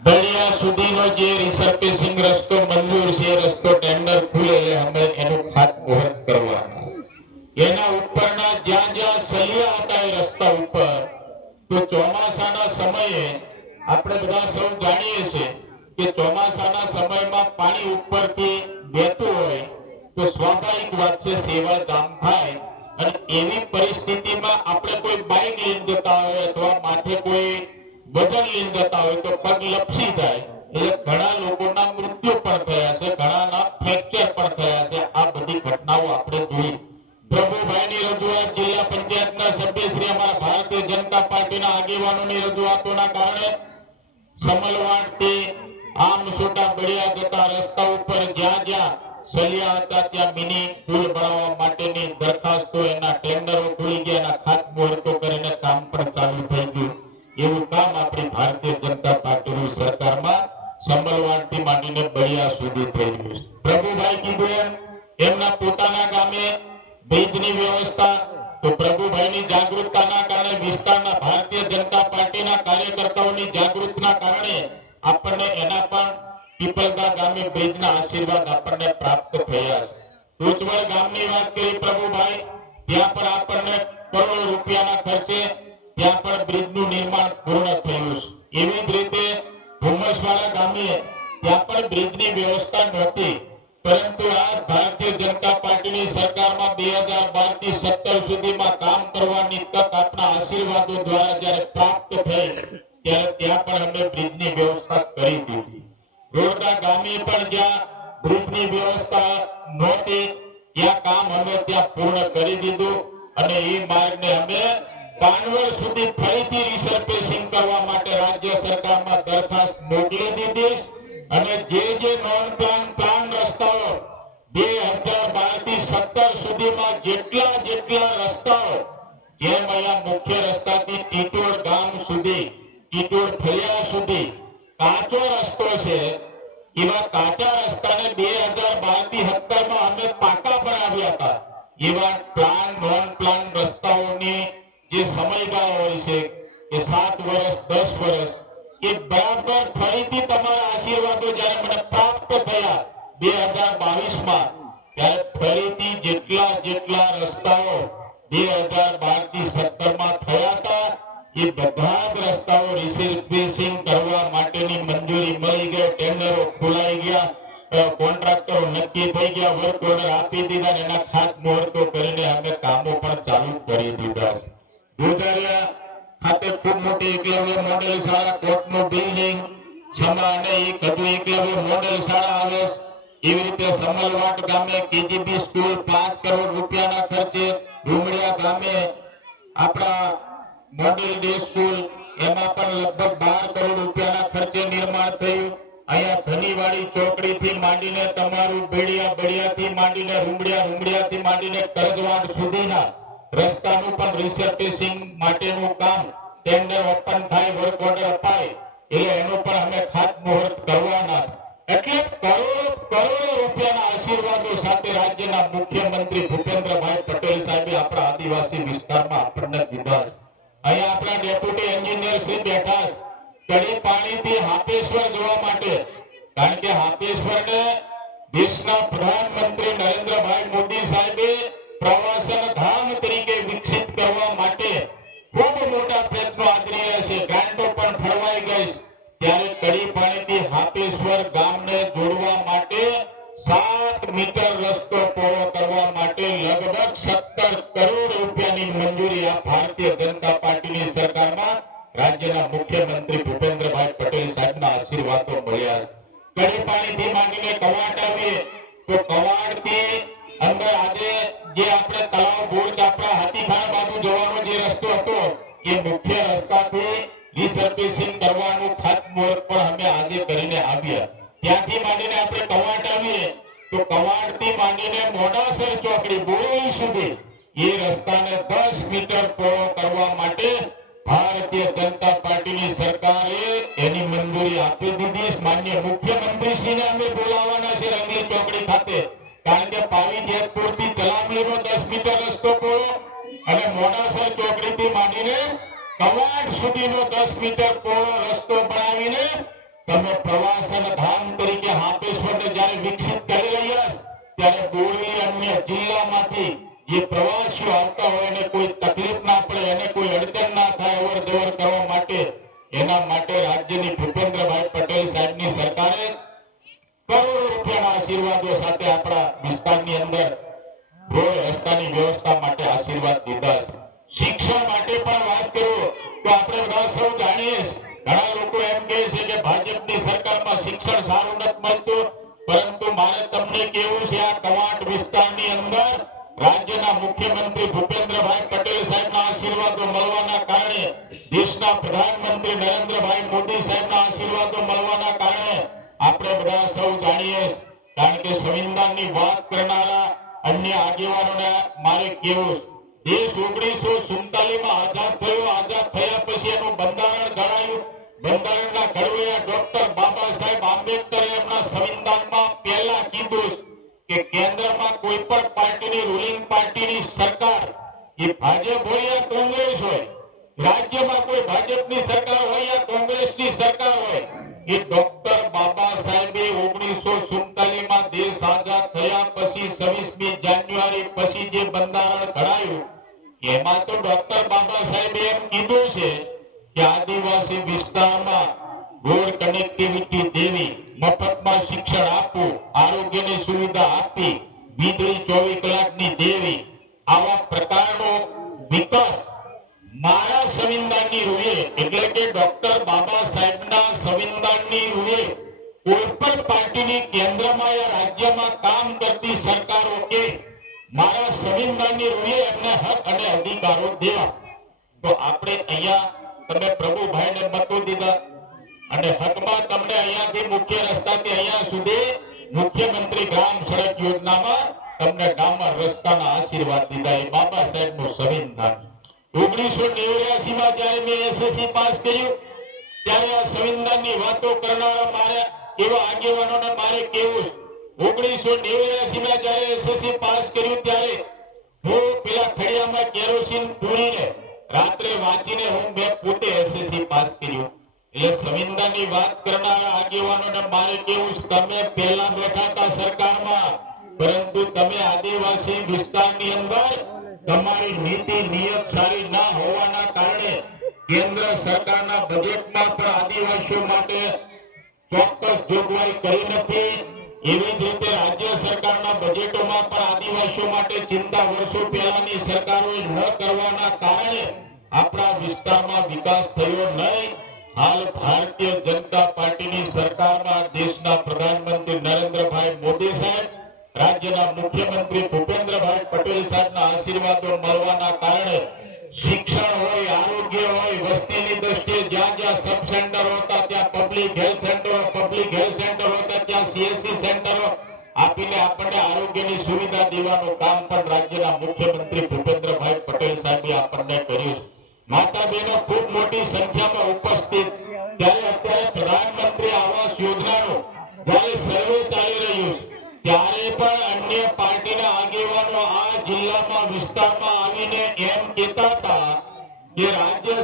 દરિયા સુધીનો જે રિસર્ફેસિંગ રસ્તો, મંજૂર છે, રસ્તો ટેન્ડર ખુલે એટલે અમે એનું ખાતમુહૂર્ત કરવાના. એના ઉપરના જ્યાં જ્યાં સલિયા હતા એ રસ્તા ઉપર, તો ચોમાસાના સમયે આપણે બધા સૌ જાણીએ છીએ કે ચોમાસાના સમયમાં પાણી ઉપરથી વહેતું હોય તો સ્વાભાવિક વાત છે સેવા જામ થાય અને એવી પરિસ્થિતિમાં આપણે કોઈ બાઇક લઈને જતા હોય અથવા માથે કોઈ વજન લઈને જતા હોય તો પગ લપસી જાય. એટલે ઘણા લોકોના મૃત્યુ પણ થયા છે, ઘણાના ફ્રેક્ચર પણ થયા છે. આ બધી ઘટનાઓ આપણે જોઈ. પ્રભુભાઈની રજૂઆત જિલ્લા પંચાયતના સભ્ય શ્રી અમારા ભારતીય જનતા પાર્ટીના આગેવાનોની રજૂઆતોના કારણે સમલવાડથી આમ સોટા બળિયા જતા રસ્તા ઉપર જ્યાં જ્યાં સલિયા હતા, ત્યાં મિની પુલ બનાવવા માટેની દરખાસ્તો એના ટેન્ડરો ખુલી ગયા એના ખાતમુહૂર્તો કરીને કામ પણ ચાલુ થઈ ગયું. એવું કામ આપણી ભારતીય જનતા પાર્ટીની સરકારમાં સંબલવાડથી માંડીને બળિયા સુધી થઈ ગયું પ્રભુભાઈ કીધું એમના પોતાના ગામે બ્રિજની વ્યવસ્થા, તો પ્રભુભાઈની જાગૃતતાના કારણે વિસ્તારના ભારતીય જનતા પાર્ટીના કાર્યકર્તાઓની જાગૃતના કારણે આપણને એના પણ પીપલદા ગામે બ્રિજના આશીર્વાદ આપણને પ્રાપ્ત થયા છે. ઉજ્જવળ ગામની વાત કરી પ્રભુભાઈ, ત્યાં પણ આપણને કરોડો રૂપિયાના ખર્ચે ત્યાં પણ બ્રિજનું નિર્માણ પૂર્ણ થયું છે. એવી જ રીતે ભૂમસવાડા ગામે ત્યાં પણ બ્રિજની વ્યવસ્થા નહોતી. પરંતુ આ ભારતીય જનતા પાર્ટીની સરકારમાં બે હજાર બારથી સત્તર સુધીમાં કામ કરવાની તક આપણા આશીર્વાદો દ્વારા જ્યારે પ્રાપ્ત થઈ, ત્યારે ત્યાં પણ અમે બ્રિજની વ્યવસ્થા કરી દીધી. રોડા ગામે પણ જ્યાં બ્રિજની વ્યવસ્થા નહોતી, ત્યાં કામ અમે ત્યાં પૂર્ણ કરી દીધું અને એ માર્ગને અમે પાનવડ સુધી ફરીથી રિસર્ફેસિંગ કરવા માટે રાજ્ય સરકારમાં દરખાસ્ત મોકલી દીધી અને જે જે નોન પ્લાન પ્લાન રસ્તાઓ બે હજાર બારથી સત્તર સુધીમાં જેટલા જેટલા રસ્તાઓ, જેમ અહીંયા મુખ્ય રસ્તાથી ટીટોડ ગામ સુધી ટીટોડ ફળિયા સુધી કાચો રસ્તો છે. એવા કાચા રસ્તાને બે હજાર બારથી સત્તરમાં અમે પાકા બનાવ્યા હતા. એવા પ્લાન નોન પ્લાન રસ્તાઓની જે સમયગાળો હોય છે કે સાત વર્ષ, દસ વર્ષ, એ બરાબર ફરીથી તમારા આશીર્વાદો જયારે મને પ્રાપ્ત થયા બે હજાર બાવીસમાં ત્યારે ફરીથી જેટલા જેટલા રસ્તાઓ બે હજાર બારથી સત્તરમાં થયા હતા, એ બધા જ રસ્તાઓ રિસર્ફેસિંગ કરવા માટેની મંજૂરી મળી ગઈ, ટેન્ડરો ખોલાઈ ગયા કોન્ટ્રાક્ટરો નક્કી થઈ ગયા વર્ક ઓર્ડર આપી દીધા એના ખાસ મુહૂર્તો કરીને અમે કામો પણ ચાલુ કરી દીધા. છે દુધારિયા ખાતે ખૂબ મોટી એકલવ્ય મોડેલ શાળા કોર્ટનું બિલ્ડિંગ સમા અને એક એકલવ્ય મોડેલ શાળા આવે એવી રીતે સમલવાટ ગામે કેજીબી સ્કૂલ પાંચ કરોડ રૂપિયાના ખર્ચે ડુમડિયા ગામે આપણા મોડેલ ડે સ્કૂલ, એમાં પણ લગભગ બાર કરોડ રૂપિયાના ખર્ચે નિર્માણ થયું. અહીંયા ધનીવાડી ચોકડી થી માંડીને તમારું ભેડિયા બળિયા થી માંડીને રૂમડિયા રૂમડિયા થી માંડીને કરજવાડ સુધીના રસ્તાનું પણ રિસર્ફેસિંગ માટેનું કામ ટેન્ડર ઓપન થાય વર્ક ઓર્ડર અપાય, એટલે એનો પણ અમે ખાતમુહૂર્ત કરવાના. એટલે કરોડો કરોડો રૂપિયાના આશીર્વાદો સાથે રાજ્યના મુખ્યમંત્રી ભૂપેન્દ્રભાઈ પટેલ સાહેબે આપણા આદિવાસી વિસ્તારમાં આપણને દીધા અહીંયા આપણા ડેપ્યુટી એન્જિનિયર શ્રી બેઠા કડી પાણીથી હાપેશ્વર જોવા માટે. કારણ કે હાપેશ્વરને દેશના પ્રધાનમંત્રી નરેન્દ્રભાઈ મોદી સાહેબે પ્રવાસન ધામ હાપેશ્વર ગામને જોડવા માટે સાત મીટર રસ્તો પહોળો કરવા માટે લગભગ સત્તર કરોડ રૂપિયાની મંજૂરી આ ભારતીય જનતા પાર્ટીની સરકારમાં રાજ્યના મુખ્યમંત્રી ભૂપેન્દ્રભાઈ પટેલ સાહેબના આશીર્વાદો મળ્યા છે. કડી પાણીથી માંડીને કવાટ આવીએ તો કવાડથી અંદર આજે જે આપણે તળાવ બોર ચાપડા હાથીખાણ બાજુ જવાનો જે રસ્તો હતો, એ મુખ્ય રસ્તાથી રિસર્ફેસિંગ કરવાનું ખાતમુહૂર્ત પણ અમે આજે કરીને આવ્યા. ત્યાંથી માંડીને આપણે કવાટ આવીએ, તો કવાડથી માંડીને મોડાસર ચોકડી બોરઈ સુધી એ રસ્તાને 10 મીટર પહોળો કરવા માટે ભારતીય જનતા પાર્ટીની સરકારે એની મંજૂરી આપી દીધી. માન્ય મુખ્યમંત્રીશ્રીને અમે બોલાવવાના છે રંગલી ચોકડી ખાતે. કારણ કે પાવી જેતપુરથી ચલામીનો 10 મીટર રસ્તો પહોળો અને મોડાસર ચોકડીથી માંડીને કવાડ સુધીનો દસ મીટર પહોળો રસ્તો બનાવીને તમે પ્રવાસન ધામ તરીકે હાપેશ્વરને જ્યારે વિકસિત કરી રહ્યા ત્યારે બોરલી અન્ય જિલ્લામાંથી જે પ્રવાસીઓ આવતા હોય એને કોઈ તકલીફ ના પડે એને કોઈ અડચણ ના થાય અવર જવર કરવા માટે એના માટે રાજ્યની ભૂપેન્દ્રભાઈ પટેલ સાહેબની સરકારે કરોડો રૂપિયાના આશીર્વાદો સાથે આપણા વિસ્તારની અંદર રોડ રસ્તાની વ્યવસ્થા માટે આશીર્વાદ દીધા છે શિક્ષણ માટે પણ વાત કરું તો આપણે બધા સૌ જાણીએ ઘણા લોકો એમ કહે છે કે ભાજપની સરકારમાં શિક્ષણ સારું નથી મળતું, પરંતુ મારે તમને કેવું છે, આ કવાટ વિસ્તારની અંદર રાજ્યના મુખ્યમંત્રી ભૂપેન્દ્રભાઈ પટેલ સાહેબના આશીર્વાદો મળવાના કારણે, દેશના પ્રધાનમંત્રી નરેન્દ્રભાઈ મોદી સાહેબના આશીર્વાદો મળવાના કારણે આપણે બધા સૌ જાણીએ કારણ કે સંવિધાનની વાત કરનારા અન્ય આગેવાનોને મારે કેવું છે. દેશ ઓગણીસો સુડતાલીસમાં આઝાદ થયો. આઝાદ થયા પછી એનું બંધારણ ઘડાયું બંધારણના ઘડવૈયા ડોક્ટર બાબા સાહેબ આંબેડકરે એમના સંવિધાનમાં પહેલા કીધું કે કેન્દ્રમાં કોઈ પણ પાર્ટીની રૂલિંગ પાર્ટીની સરકાર એ ભાજપ હોય યા કોંગ્રેસ હોય, રાજ્યમાં કોઈ ભાજપની સરકાર હોય યા કોંગ્રેસની સરકાર હોય, એ ડોક્ટર બાબા સાહેબે દેશ થયા પછી છવ્વીસમી જાન્યુઆરી પછી જે બંધારણ ઘડાયું, એમાં તો ડોક્ટર બાબા સાહેબે એમ કીધું છે કે આદિવાસી વિસ્તારમાં રોડ કનેક્ટિવિટી દેવી, મફતમાં શિક્ષણ આપવું, આરોગ્યની સુવિધા આપવી, વીજળી ચોવીસ કલાકની દેવી, આવા પ્રકારનો વિકાસ મારા સંવિધાનની રૂએ, એટલે કે ડોક્ટર બાબા સાહેબના સંવિધાનની રૂએ કોઈ પણ પાર્ટીની કેન્દ્રમાં યા રાજ્યમાં કામ કરતી સરકારો કે મારા સંવિધાનની રૂએ એમને હક અને અધિકારો દેવા. તો આપણે અહીંયા તમે પ્રભુભાઈને મતો દીધા અને હકમાં તમને અહીંયાથી મુખ્ય રસ્તાથી અહીંયા સુધી મુખ્યમંત્રી ગ્રામ સડક યોજનામાં તમને ગામમાં રસ્તાના આશીર્વાદ દીધા. એ બાબા સાહેબનું સંવિધાન ઓગણીસો નેવ્યાસી માં જયારે મેં એસએસસી પાસ કર્યું, ત્યારે આ સંવિધાનની વાતો કરનારા મારે એવા આગેવાનોને મારે કેવું? ઓગણીસો નેવ્યાસી માં જયારે એસએસસી પાસ કર્યું ત્યારે હું પેલા ખડિયામાં કેરોસીન પૂરીને રાત્રે વાંચીને હું મેં પોતે એસએસસી પાસ કર્યું. એટલે સંવિધાનની વાત કરનારા આગેવાનોને મારે કેવું તમે પહેલા બેઠા હતા સરકારમાં, પરંતુ તમે આદિવાસી વિસ્તારની અંદર તમારી નીતિ, નિયત સારી ના હોવાના કારણે કેન્દ્ર સરકારના બજેટમાં પણ આદિવાસીઓ માટે ચોક્કસ જોગવાઈ કરી નથી. એવી જ રીતે રાજ્ય સરકારના બજેટોમાં પણ આદિવાસીઓ માટે ચિંતા વર્ષો પહેલાની સરકારો ન કરવાના કારણે આપણા વિસ્તારમાં વિકાસ થયો નહીં. હાલ ભારતીય જનતા પાર્ટીની સરકારમાં દેશના પ્રધાનમંત્રી નરેન્દ્રભાઈ મોદી સાહેબ, રાજ્યના મુખ્યમંત્રી ભૂપેન્દ્રભાઈ પટેલ સાહેબના આશીર્વાદો મળવાના કારણે શિક્ષણ હોય, આરોગ્ય હોય, વસ્તીની દ્રષ્ટિએ જ્યાં જ્યાં સબ સેન્ટર હતા ત્યાં પબ્લિક હેલ્થ સેન્ટર હતા ત્યાં સીએસસી સેન્ટરો આપીને આપણને આરોગ્યની સુવિધા દેવાનું કામ પણ રાજ્યના મુખ્યમંત્રી ભૂપેન્દ્રભાઈ પટેલ સાહેબે આપણને કર્યું માતા બહેનો ખૂબ મોટી સંખ્યામાં ઉપસ્થિત. ત્યારે અત્યારે પ્રધાનમંત્રી આવાસ યોજનાનો જ્યારે સર્વે ચાલી રહ્યું ત્યારે પણ અન્ય પાર્ટીના આગેવાનો આ જિલ્લામાં વિસ્તારમાં આવીને એમ કહેતા હતા કે રાજ્ય